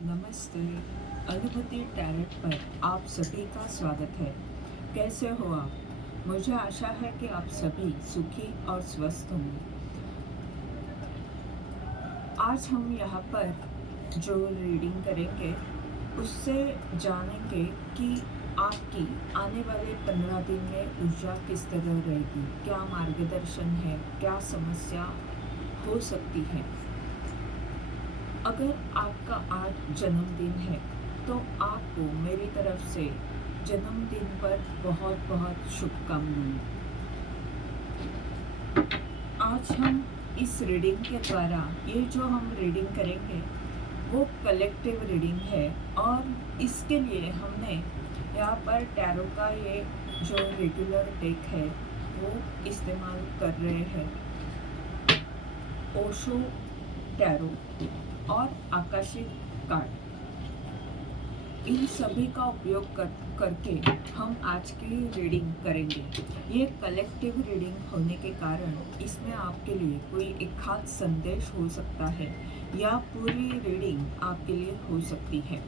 नमस्ते। अनुभूति टैरेट पर आप सभी का स्वागत है। कैसे हो आप? मुझे आशा है कि आप सभी सुखी और स्वस्थ होंगे। आज हम यहाँ पर जो रीडिंग करेंगे उससे जानेंगे कि आपकी आने वाले 15 दिन में ऊर्जा किस तरह रहेगी, क्या मार्गदर्शन है, क्या समस्या हो सकती है। अगर आपका आज जन्मदिन है तो आपको मेरी तरफ से जन्मदिन पर बहुत बहुत शुभकामनाएं। आज हम इस रीडिंग के द्वारा ये जो हम रीडिंग करेंगे वो कलेक्टिव रीडिंग है और इसके लिए हमने यहाँ पर टैरो का ये जो रेगुलर डेक है वो इस्तेमाल कर रहे हैं, ओशो टैरो और आकाशिक कार्ड। इन सभी का उपयोग करके हम आज की रीडिंग करेंगे। ये कलेक्टिव रीडिंग होने के कारण इसमें आपके लिए कोई एक खास संदेश हो सकता है या पूरी रीडिंग आपके लिए हो सकती है।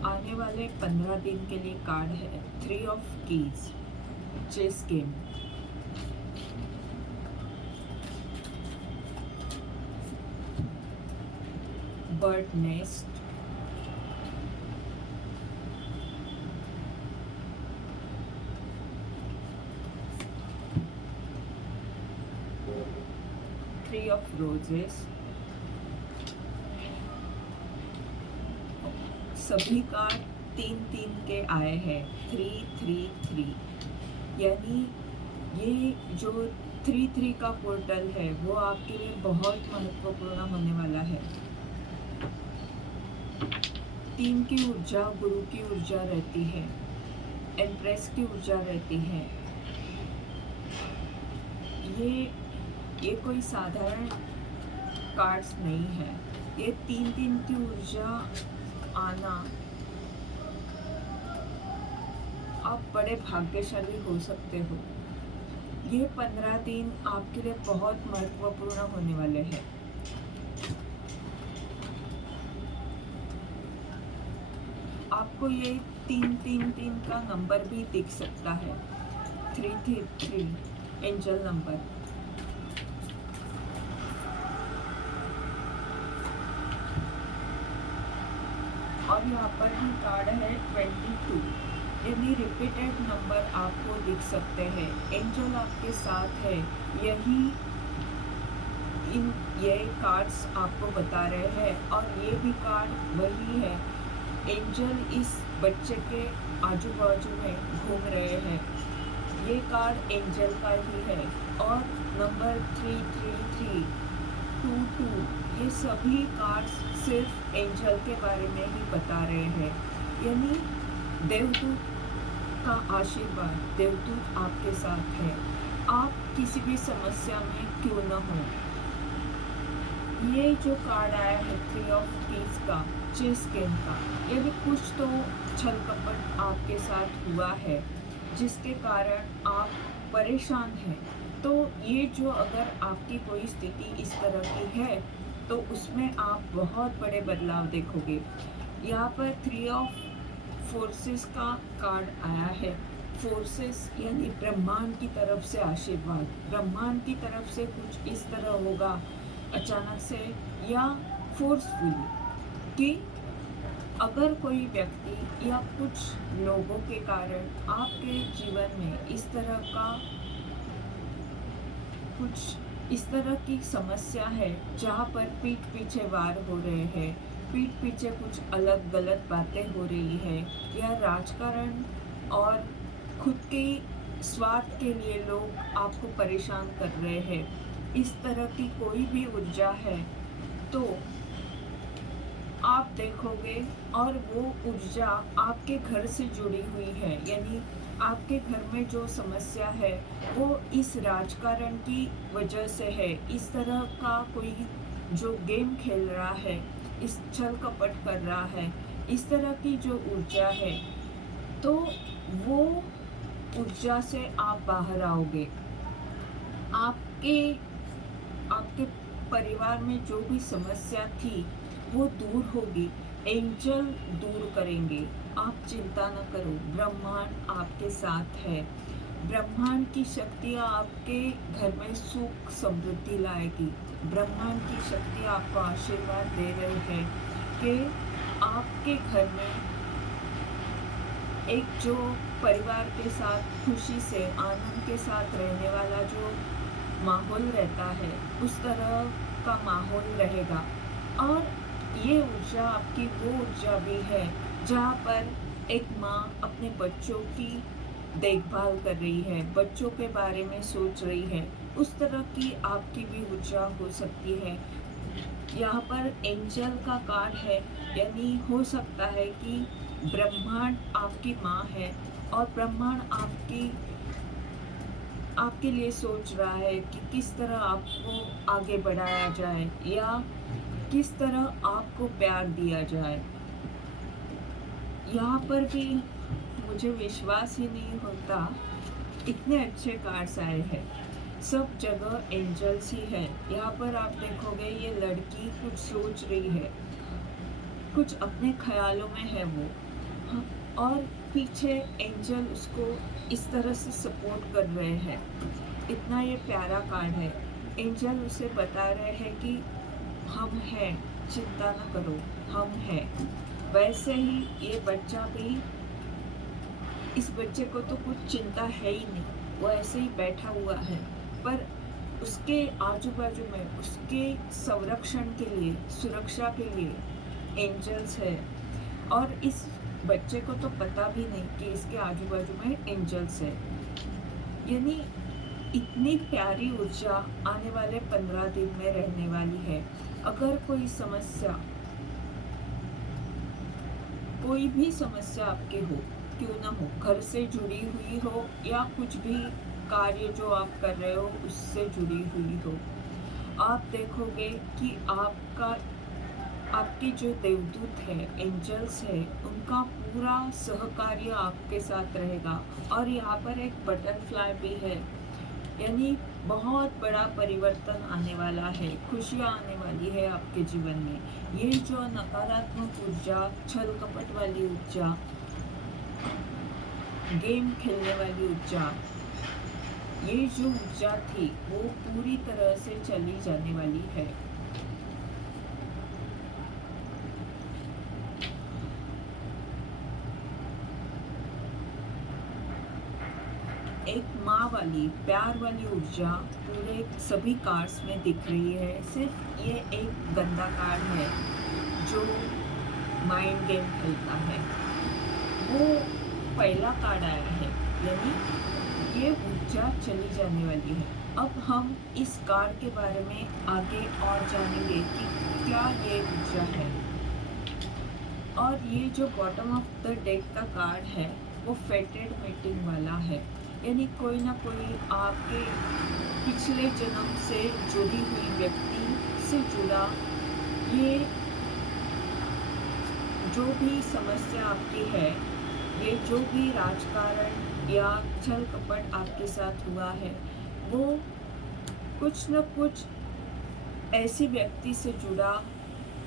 आने वाले 15 दिन के लिए कार्ड है 3 of keys, chess game, bird nest, three of roses. सभी कार्ड 3-3 के आए हैं, 3-3-3, यानी ये जो 3-3 का पोर्टल है वो आपके लिए बहुत महत्वपूर्ण होने वाला है। 3 की ऊर्जा गुरु की ऊर्जा रहती है, एम्प्रेस की ऊर्जा रहती है। ये कोई साधारण कार्ड्स नहीं है। ये 3-3 की ऊर्जा आना, आप बड़े भाग्यशाली हो सकते हो। ये 15 दिन आपके लिए बहुत महत्वपूर्ण होने वाले हैं। आपको ये 3-3-3 का नंबर भी दिख सकता है, 3-3-3 एंजल नंबर। और यहाँ पर भी कार्ड है 22, यानी रिपीटेड नंबर आपको दिख सकते हैं। एंजल आपके साथ है, ये कार्ड्स आपको बता रहे हैं और ये भी कार्ड वही है। एंजल इस बच्चे के आजू बाजू में घूम रहे हैं, ये कार्ड एंजल का ही है। और नंबर 3-3-3, 2-2, ये सभी कार्ड्स सिर्फ एंजल के बारे में ही बता रहे हैं, यानी देवदूत का आशीर्वाद, देवदूत आपके साथ है। आप किसी भी समस्या में क्यों न हो। ये जो कार्ड आया है 3 ऑफ कीज का, चेस गेम का, ये भी कुछ तो छल कपट आपके साथ हुआ है जिसके कारण आप परेशान हैं। तो ये जो अगर आपकी कोई स्थिति इस तरह की है तो उसमें आप बहुत बड़े बदलाव देखोगे। यहाँ पर 3 ऑफ फोर्सेस का कार्ड आया है। फोर्सेस यानी ब्रह्मांड की तरफ से आशीर्वाद, ब्रह्मांड की तरफ से कुछ इस तरह होगा अचानक से या फोर्सफुली कि अगर कोई व्यक्ति या कुछ लोगों के कारण आपके जीवन में इस तरह की समस्या है जहाँ पर पीठ पीछे वार हो रहे हैं, पीठ पीछे कुछ अलग गलत बातें हो रही है या राजकारण और खुद के स्वार्थ के लिए लोग आपको परेशान कर रहे हैं, इस तरह की कोई भी ऊर्जा है तो आप देखोगे और वो ऊर्जा आपके घर से जुड़ी हुई है, यानी आपके घर में जो समस्या है वो इस राजकारण की वजह से है। इस तरह का कोई जो गेम खेल रहा है, इस छल कपट कर रहा है, इस तरह की जो ऊर्जा है, तो वो ऊर्जा से आप बाहर आओगे। आपके आपके परिवार में जो भी समस्या थी वो दूर होगी, एंजल दूर करेंगे। आप चिंता न करो, ब्रह्मांड आपके साथ है। ब्रह्मांड की शक्तियाँ आपके घर में सुख समृद्धि लाएगी। ब्रह्मांड की शक्ति आपको आशीर्वाद दे रही है कि आपके घर में एक जो परिवार के साथ खुशी से आनंद के साथ रहने वाला जो माहौल रहता है, उस तरह का माहौल रहेगा। और ये ऊर्जा आपकी वो ऊर्जा भी है जहाँ पर एक माँ अपने बच्चों की देखभाल कर रही है, बच्चों के बारे में सोच रही है, उस तरह की आपकी भी ऊर्जा हो सकती है। यहाँ पर एंजल का कार्ड है, यानी हो सकता है कि ब्रह्मांड आपकी माँ है और ब्रह्मांड आपके लिए सोच रहा है कि किस तरह आपको आगे बढ़ाया जाए या किस तरह आपको प्यार दिया जाए। यहाँ पर भी मुझे विश्वास ही नहीं होता, इतने अच्छे कार्ड्स आए हैं। सब जगह एंजल्स ही है। यहाँ पर आप देखोगे ये लड़की कुछ सोच रही है, कुछ अपने ख्यालों में है वो, हाँ, और पीछे एंजल उसको इस तरह से सपोर्ट कर रहे हैं। इतना ये प्यारा कार्ड है। एंजल उसे बता रहे हैं कि हम हैं, चिंता न करो, हम हैं। वैसे ही ये बच्चा भी, इस बच्चे को तो कुछ चिंता है ही नहीं, वो ऐसे ही बैठा हुआ है, पर उसके आजू बाजू में उसके संरक्षण के लिए, सुरक्षा के लिए एंजल्स है। और इस बच्चे को तो पता भी नहीं कि इसके आजू बाजू में एंजल्स है। यानी इतनी प्यारी ऊर्जा आने वाले 15 दिन में रहने वाली है। अगर कोई समस्या, कोई भी समस्या आपकी हो, क्यों ना हो, घर से जुड़ी हुई हो या कुछ भी कार्य जो आप कर रहे हो उससे जुड़ी हुई हो, आप देखोगे कि आपके जो देवदूत है, एंजल्स है, उनका पूरा सहकार्य आपके साथ रहेगा। और यहाँ पर एक बटरफ्लाई भी है, यानी बहुत बड़ा परिवर्तन आने वाला है, खुशियाँ आने वाली है आपके जीवन में। ये जो नकारात्मक ऊर्जा, छल कपट वाली ऊर्जा, गेम खेलने वाली ऊर्जा, ये जो ऊर्जा थी वो पूरी तरह से चली जाने वाली है। एक माँ वाली, प्यार वाली ऊर्जा पूरे सभी कार्ड्स में दिख रही है। सिर्फ ये एक गंदा कार्ड है जो माइंड गेम खेलता है, वो पहला कार्ड आया है, यानी ये ऊर्जा चली जाने वाली है। अब हम इस कार्ड के बारे में आगे और जानेंगे कि क्या ये ऊर्जा है। और ये जो बॉटम ऑफ द डेक का कार्ड है वो फेटेड मीटिंग वाला है, यानी कोई ना कोई आपके पिछले जन्म से जुड़ी हुई व्यक्ति से जुड़ा, ये जो भी समस्या आपकी है, ये जो भी राजकारण या छल कपट आपके साथ हुआ है, वो कुछ न कुछ ऐसी व्यक्ति से जुड़ा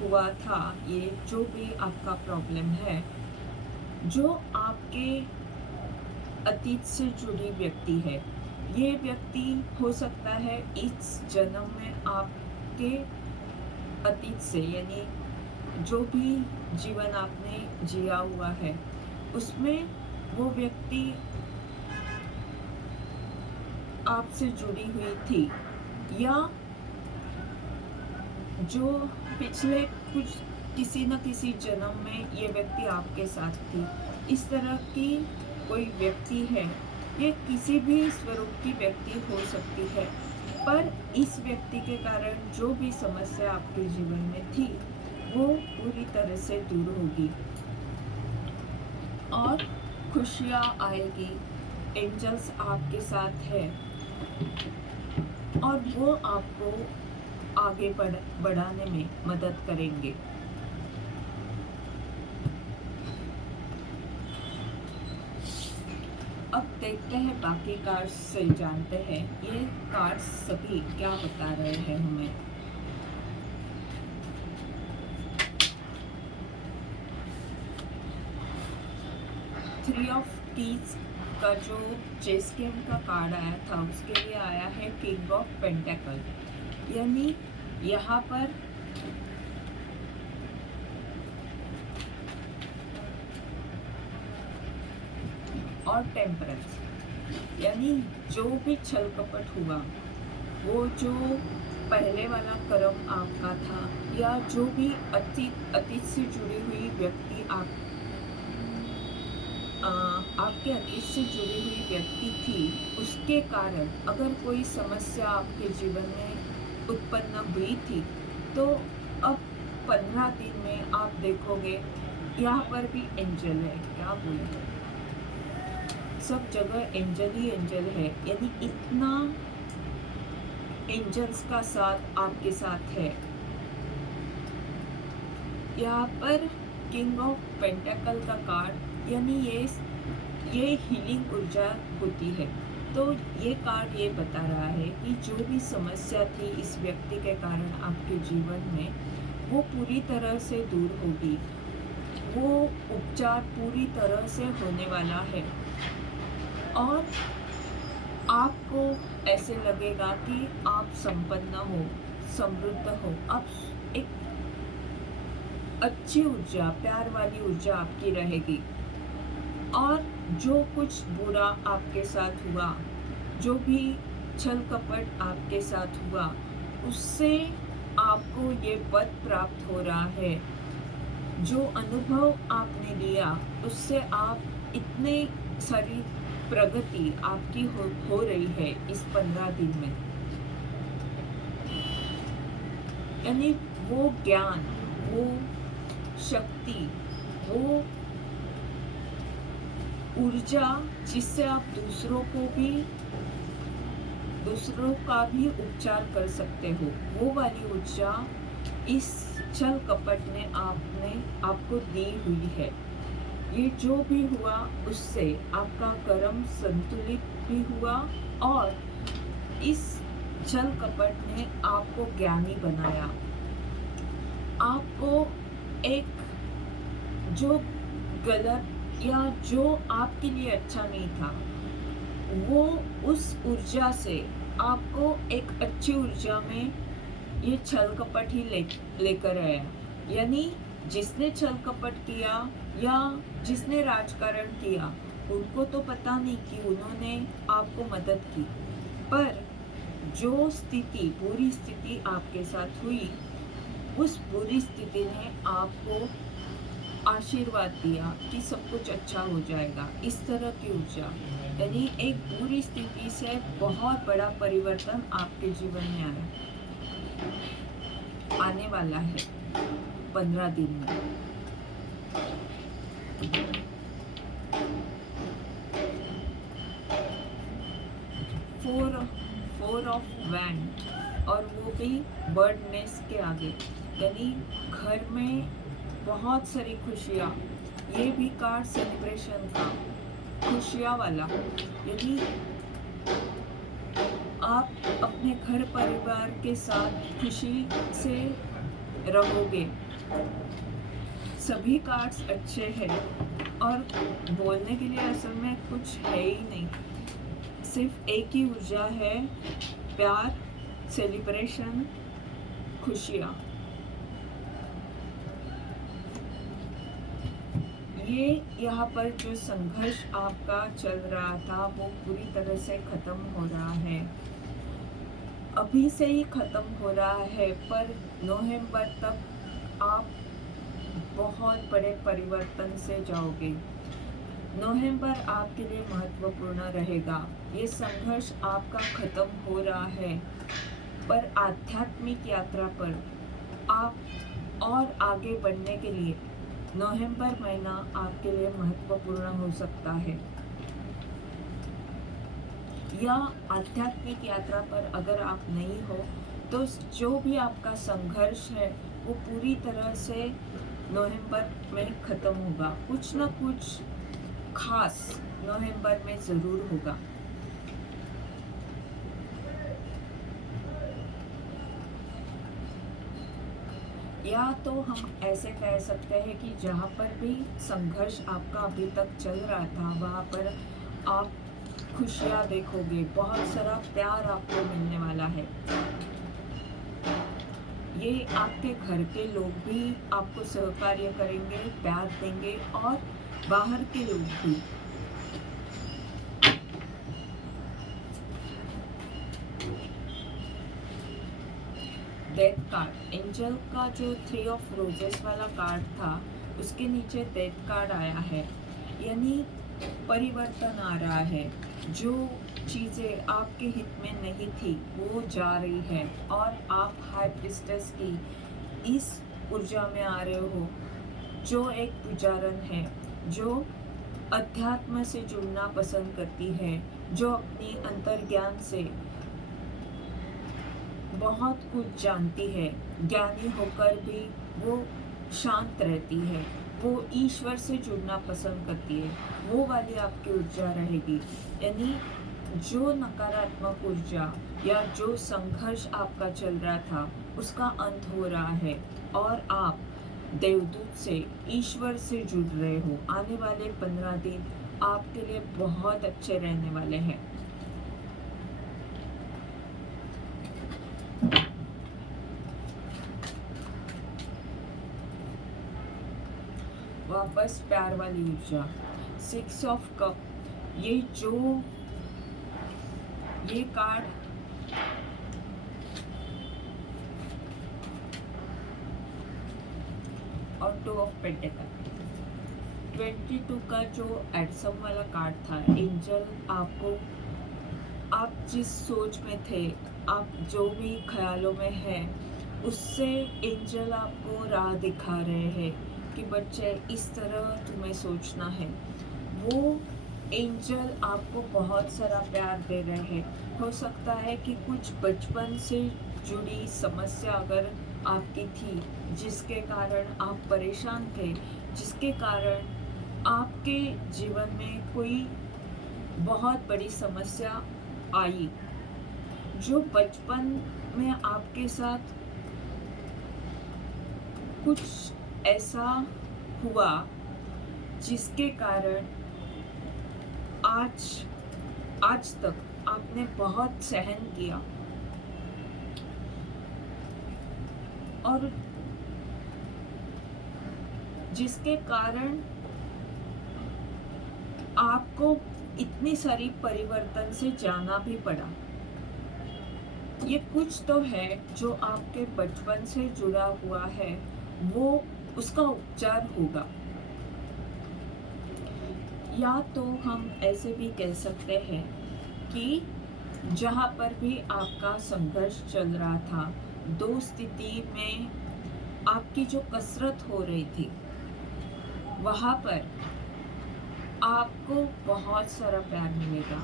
हुआ था। ये जो भी आपका प्रॉब्लम है, जो आपके अतीत से जुड़ी व्यक्ति है, ये व्यक्ति हो सकता है इस जन्म में आपके अतीत से, यानी जो भी जीवन आपने जिया हुआ है उसमें वो व्यक्ति आपसे जुड़ी हुई थी, या जो पिछले कुछ किसी न किसी जन्म में ये व्यक्ति आपके साथ थी। इस तरह की कोई व्यक्ति है, ये किसी भी स्वरूप की व्यक्ति हो सकती है, पर इस व्यक्ति के कारण जो भी समस्या आपके जीवन में थी वो पूरी तरह से दूर होगी और खुशियाँ आएगी, एंजल्स आपके साथ है और वो आपको आगे बढ़ाने में मदद करेंगे। अब देखते हैं बाकी कार्ड्स से जानते हैं ये कार्ड्स सभी क्या बता रहे हैं हमें। थ्री ऑफ कीज का जो चेस गेम का कार्ड आया था उसके लिए आया है किंग ऑफ पेंटेकल, यानी यहाँ पर और टेम्परेंस, यानी जो भी छल कपट हुआ, वो जो पहले वाला कर्म आपका था या जो भी अतीत से जुड़ी हुई व्यक्ति आपके अतीत से जुड़ी हुई व्यक्ति थी, उसके कारण अगर कोई समस्या आपके जीवन में उत्पन्न हुई थी तो अब 15 दिन में आप देखोगे यहाँ पर भी एंजल है। क्या बोले, सब जगह एंजल ही एंजल है, यानी इतना एंजल्स का साथ आपके साथ है। यहाँ पर किंग ऑफ पेंटेकल का कार्ड, यानी ये हीलिंग ऊर्जा होती है। तो ये कार्ड ये बता रहा है कि जो भी समस्या थी इस व्यक्ति के कारण आपके जीवन में, वो पूरी तरह से दूर होगी, वो उपचार पूरी तरह से होने वाला है और आपको ऐसे लगेगा कि आप संपन्न हो, समृद्ध हो। आप एक अच्छी ऊर्जा, प्यार वाली ऊर्जा आपकी रहेगी और जो कुछ बुरा आपके साथ हुआ, जो भी छल कपट आपके साथ हुआ, उससे आपको ये पद प्राप्त हो रहा है। जो अनुभव आपने लिया उससे आप इतने सारी प्रगति आपकी हो रही है इस 15 दिन में, यानी वो ज्ञान, वो शक्ति, वो ऊर्जा जिससे आप दूसरों का भी उपचार कर सकते हो, वो वाली ऊर्जा इस छल कपट ने आपको दी हुई है। ये जो भी हुआ उससे आपका कर्म संतुलित भी हुआ और इस छल कपट ने आपको ज्ञानी बनाया। आपको एक जो गलत या जो आपके लिए अच्छा नहीं था, वो उस ऊर्जा से आपको एक अच्छी ऊर्जा में ये छल कपट ही लेकर आया। यानी जिसने छल कपट किया या जिसने राजकारण किया, उनको तो पता नहीं कि उन्होंने आपको मदद की, पर जो स्थिति, बुरी स्थिति आपके साथ हुई, उस बुरी स्थिति ने आपको आशीर्वाद दिया कि सब कुछ अच्छा हो जाएगा। इस तरह की ऊर्जा, यानी एक बुरी स्थिति से बहुत बड़ा परिवर्तन आपके जीवन में आने वाला है 15 दिन में। फोर ऑफ वैंड और वो भी बर्ड नेस्ट के आगे, यानी घर में बहुत सारी खुशियाँ। ये भी कार्ड सेलिब्रेशन का, खुशियाँ वाला, यानी आप अपने घर परिवार के साथ खुशी से रहोगे। सभी कार्ड्स अच्छे हैं और बोलने के लिए असल में कुछ है ही नहीं, सिर्फ एक ही ऊर्जा है, प्यार, सेलिब्रेशन, खुशियाँ। ये यहाँ पर जो संघर्ष आपका चल रहा था वो पूरी तरह से खत्म हो रहा है, अभी से ही खत्म हो रहा है, पर नवंबर तक आप बहुत बड़े परिवर्तन से जाओगे। नवंबर आपके लिए महत्वपूर्ण रहेगा। ये संघर्ष आपका खत्म हो रहा है, पर आध्यात्मिक यात्रा पर आप और आगे बढ़ने के लिए नवंबर महीना आपके लिए महत्वपूर्ण हो सकता है। या आध्यात्मिक यात्रा पर अगर आप नहीं हो, तो जो भी आपका संघर्ष है वो पूरी तरह से नवंबर में ख़त्म होगा। कुछ ना कुछ खास नवंबर में ज़रूर होगा। या तो हम ऐसे कह सकते हैं कि जहाँ पर भी संघर्ष आपका अभी तक चल रहा था, वहाँ पर आप खुशियाँ देखोगे, बहुत सारा प्यार आपको मिलने वाला है। ये आपके घर के लोग भी आपको सहकार्य करेंगे, प्यार देंगे, और बाहर के लोग भी। डेथ कार्ड, एंजल का जो 3 ऑफ रोजेस वाला कार्ड था, उसके नीचे डेथ कार्ड आया है, यानी परिवर्तन आ रहा है। जो चीज़ें आपके हित में नहीं थी वो जा रही है, और आप हाई प्रीस्टेस की इस ऊर्जा में आ रहे हो, जो एक पुजारन है, जो अध्यात्म से जुड़ना पसंद करती है, जो अपनी अंतर्ज्ञान से बहुत कुछ जानती है, ज्ञानी होकर भी वो शांत रहती है, वो ईश्वर से जुड़ना पसंद करती है, वो वाली आपकी ऊर्जा रहेगी। यानी जो नकारात्मक ऊर्जा या जो संघर्ष आपका चल रहा था उसका अंत हो रहा है, और आप देवदूत से, ईश्वर से जुड़ रहे हो। आने वाले 15 दिन आपके लिए बहुत अच्छे रहने वाले हैं। वापस प्यार वाली ऊर्जा, 6 ऑफ कप, ये कार्ड और 2 ऑफ पेंटिकल, 22 का जो एडसम वाला कार्ड था। एंजल आपको, आप जिस सोच में थे, आप जो भी ख्यालों में हैं, उससे एंजल आपको राह दिखा रहे हैं कि बच्चे इस तरह तुम्हें सोचना है। वो एंजल आपको बहुत सारा प्यार दे रहे हैं। हो सकता है कि कुछ बचपन से जुड़ी समस्या अगर आपकी थी, जिसके कारण आप परेशान थे, जिसके कारण आपके जीवन में कोई बहुत बड़ी समस्या आई, जो बचपन में आपके साथ कुछ ऐसा हुआ जिसके कारण आज तक आपने बहुत सहन किया, और जिसके कारण आपको इतनी सारी परिवर्तन से जाना भी पड़ा। ये कुछ तो है जो आपके बचपन से जुड़ा हुआ है, वो उसका उपचार होगा। या तो हम ऐसे भी कह सकते हैं कि जहाँ पर भी आपका संघर्ष चल रहा था, 2 स्थिति में आपकी जो कसरत हो रही थी, वहाँ पर आपको बहुत सारा प्यार मिलेगा।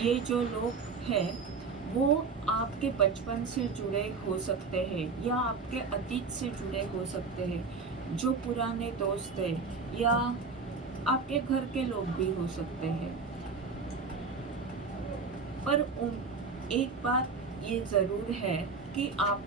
ये जो लोग हैं वो आपके बचपन से जुड़े हो सकते हैं, या आपके अतीत से जुड़े हो सकते हैं, जो पुराने दोस्त हैं, या आपके घर के लोग भी हो सकते हैं। पर एक बात ये ज़रूर है कि आप